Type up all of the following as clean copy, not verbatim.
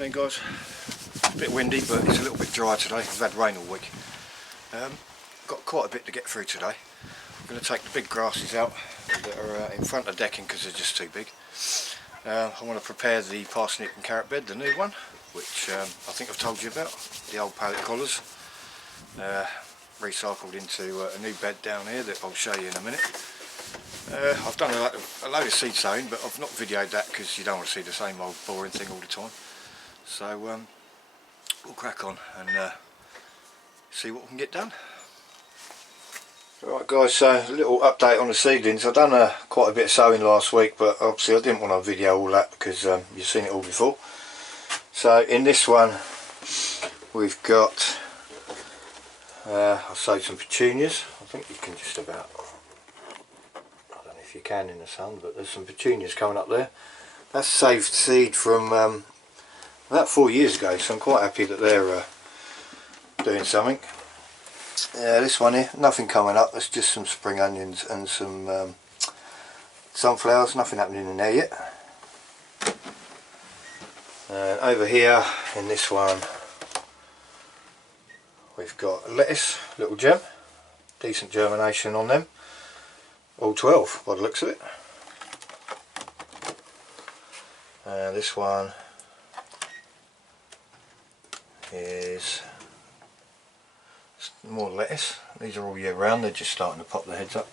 Afternoon guys, it's a bit windy but it's a little bit dry today. I've had rain all week. Got quite a bit to get through today. I'm going to take the big grasses out that are in front of the decking because they're just too big. I want to prepare the parsnip and carrot bed, the new one, which I think I've told you about, the old pallet collars. Recycled into a new bed down here that I'll show you in a minute. I've done a load of seed sowing, but I've not videoed that because you don't want to see the same old boring thing all the time. So we'll crack on and see what we can get done. Alright guys, so a little update on the seedlings. I've done quite a bit of sowing last week, but obviously I didn't want to video all that because you've seen it all before. So in this one we've got, I've sowed some petunias. I think you can just about, I don't know if you can in the sun, but there's some petunias coming up there. That's saved seed from about 4 years ago, so I'm quite happy that they're doing something. This one here, nothing coming up. It's just some spring onions and some sunflowers. Nothing happening in there yet. Over here in this one we've got lettuce, little gem, decent germination on them, all 12 by the looks of it. This one is more lettuce. These are all year round, they're just starting to pop their heads up.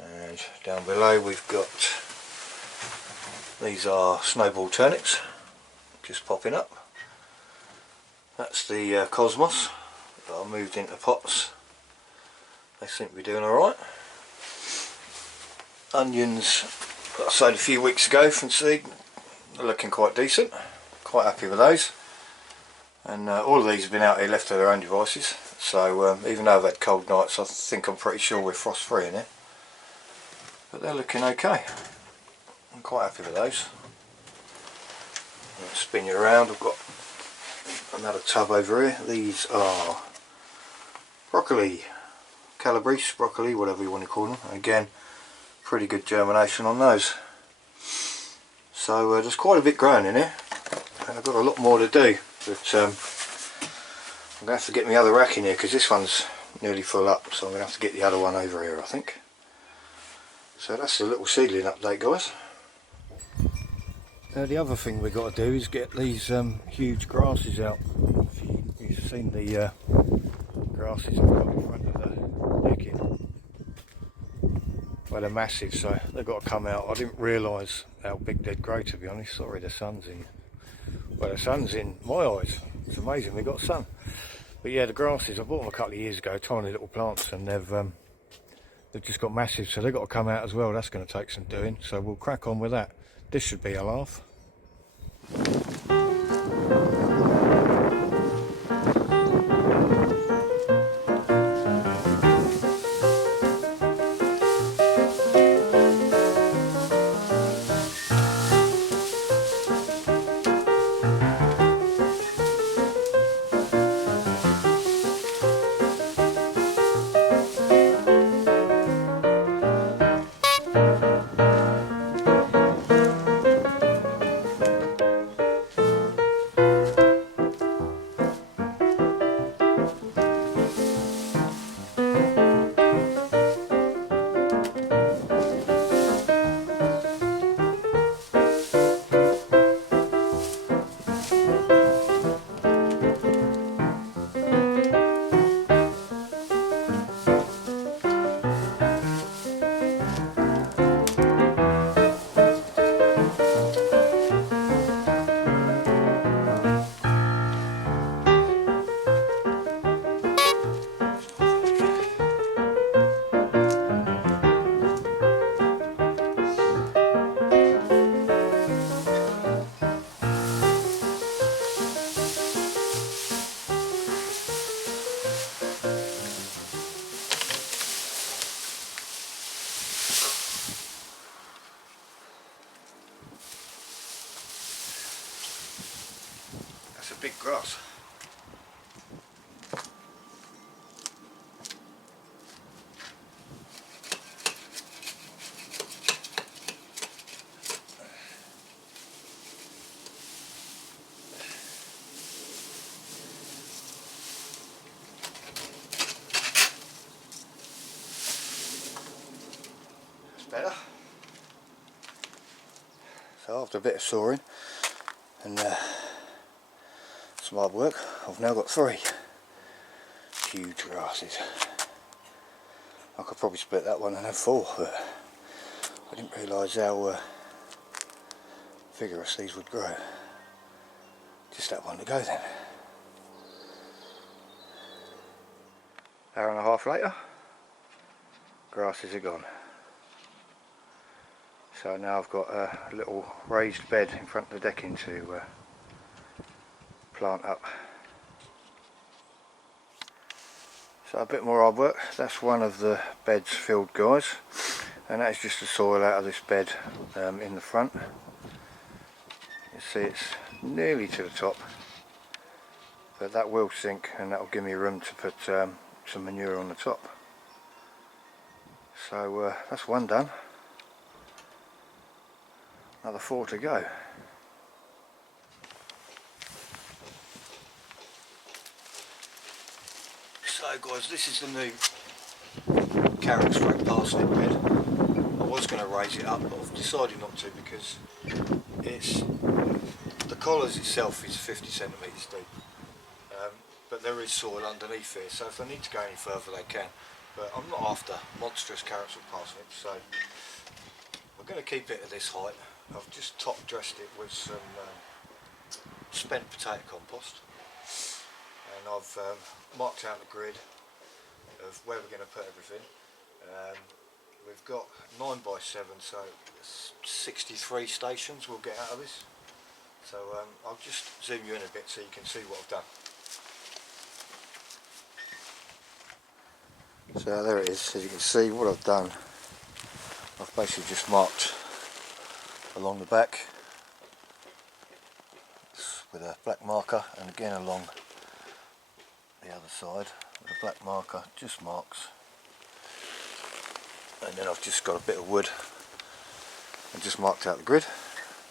And down below we've got, these are snowball turnips, just popping up. That's the cosmos that I moved into pots. They seem to be doing alright. Onions that I sowed a few weeks ago from seed, they're looking quite decent. Quite happy with those. And all of these have been out here left to their own devices. So even though I've had cold nights, I'm pretty sure we're frost free in here. But they're looking okay. I'm quite happy with those. I'll spin you around. I've got another tub over here. These are broccoli, calabrese broccoli, whatever you want to call them. Again, pretty good germination on those. So there's quite a bit growing in here, and I've got a lot more to do. But I'm going to have to get my other rack in here because this one's nearly full up, so I'm going to have to get the other one over here, I think. So that's a little seedling update, guys. The other thing we've got to do is get these huge grasses out. If you've seen the grasses I've got in front of the decking, well, they're massive, so they've got to come out. I didn't realise how big they'd grow, to be honest. Sorry, the sun's in. Well, the sun's in my eyes. It's amazing we got sun. But yeah, the grasses, I bought them a couple of years ago, tiny little plants, and they've just got massive, so they've got to come out as well. That's going to take some doing, so we'll crack on with that. This should be a laugh. That's a big grass. better. So after a bit of sawing and some hard work, I've now got 3 huge grasses. I could probably split that one and have 4, but I didn't realise how vigorous these would grow. Just that one to go then. Hour and a half later, grasses are gone. So now I've got a little raised bed in front of the decking to plant up. So a bit more hard work. That's one of the beds filled, guys, and that is just the soil out of this bed in the front. You see it's nearly to the top, but that will sink and that will give me room to put some manure on the top. So that's one done. Another 4 to go. So guys, this is the new carrot stroke parsnip bed. I was going to raise it up, but I've decided not to because it's the collars itself is 50 centimetres deep, but there is soil underneath here, so if they need to go any further they can. But I'm not after monstrous carrots or parsnips, so we're going to keep it at this height. I've just top dressed it with some spent potato compost, and I've marked out the grid of where we're going to put everything. We've got 9x7, so 63 stations we'll get out of this. So I'll just zoom you in a bit so you can see what I've done. So there it is. As you can see, what I've done, I've basically just marked along the back with a black marker, and again along the other side with a black marker, just marks. And then I've just got a bit of wood and just marked out the grid,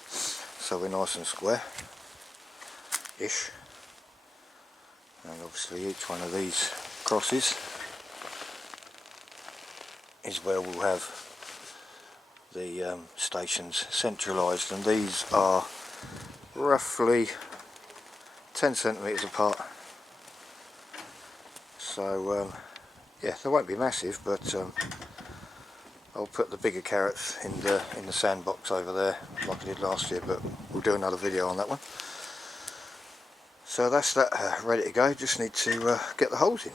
so we're nice and square ish. And obviously each one of these crosses is where we'll have the stations centralised, and these are roughly 10 centimetres apart. So yeah, they won't be massive, but I'll put the bigger carrots in the sandbox over there like I did last year, but we'll do another video on that one. So that's that ready to go. Just need to get the holes in.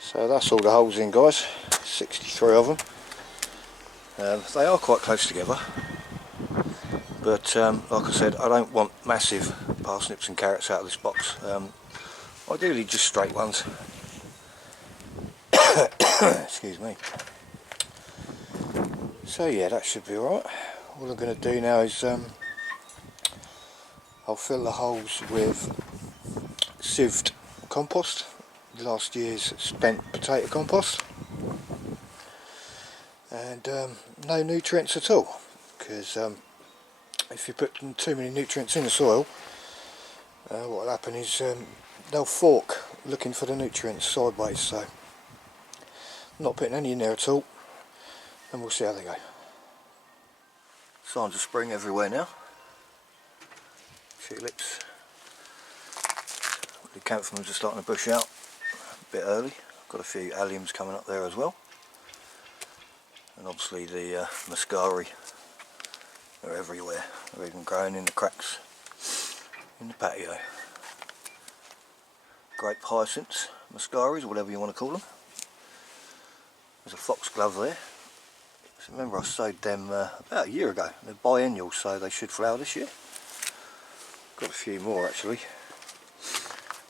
So that's all the holes in, guys, 63 of them. They are quite close together, but like I said, I don't want massive parsnips and carrots out of this box. Ideally just straight ones. Excuse me. So yeah, that should be alright. All I'm going to do now is I'll fill the holes with sieved compost, last year's spent potato compost, and no nutrients at all, because if you put too many nutrients in the soil, what will happen is they'll fork looking for the nutrients sideways, so I'm not putting any in there at all, and we'll see how they go. Signs of spring everywhere now. Tulips. The canthums are starting to bush out a bit early. Got a few alliums coming up there as well, and obviously the muscari are everywhere. They're even growing in the cracks in the patio. Grape hyacinths, muscaris, whatever you want to call them. There's a foxglove there. So remember, I sowed them about a year ago. They're biennial, so they should flower this year. Got a few more actually.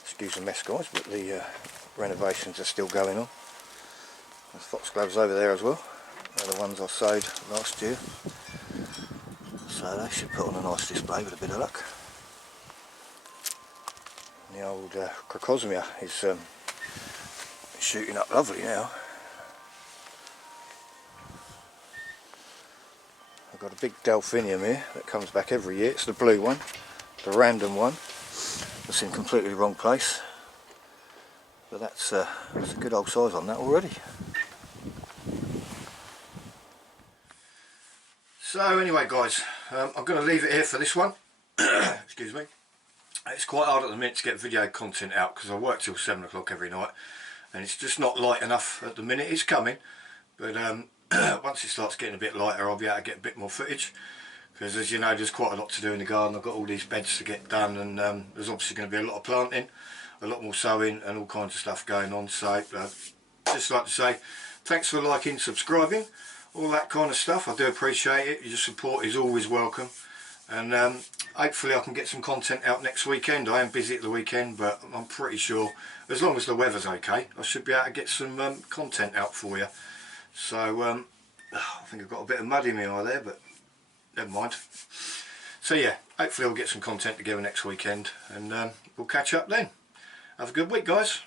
Excuse the mess, guys, but the renovations are still going on. There's foxgloves over there as well. They're the ones I sowed last year, so they should put on a nice display with a bit of luck. And the old crocosmia is shooting up lovely now. I've got a big delphinium here that comes back every year. It's the blue one, the random one. It's in completely the wrong place, but that's a good old size on that already. So anyway guys, I'm going to leave it here for this one. Excuse me. It's quite hard at the minute to get video content out because I work till 7 o'clock every night, and it's just not light enough at the minute. It's coming, but once it starts getting a bit lighter, I'll be able to get a bit more footage. Because as you know, there's quite a lot to do in the garden. I've got all these beds to get done, and there's obviously going to be a lot of planting, a lot more sowing, and all kinds of stuff going on. So just like to say thanks for liking, subscribing, all that kind of stuff. I do appreciate it. Your support is always welcome, and hopefully I can get some content out next weekend. I am busy at the weekend, but I'm pretty sure as long as the weather's okay, I should be able to get some content out for you. So I think I've got a bit of mud in my eye there, but never mind. So yeah, hopefully I'll get some content together next weekend, and we'll catch up then. Have a good week, guys.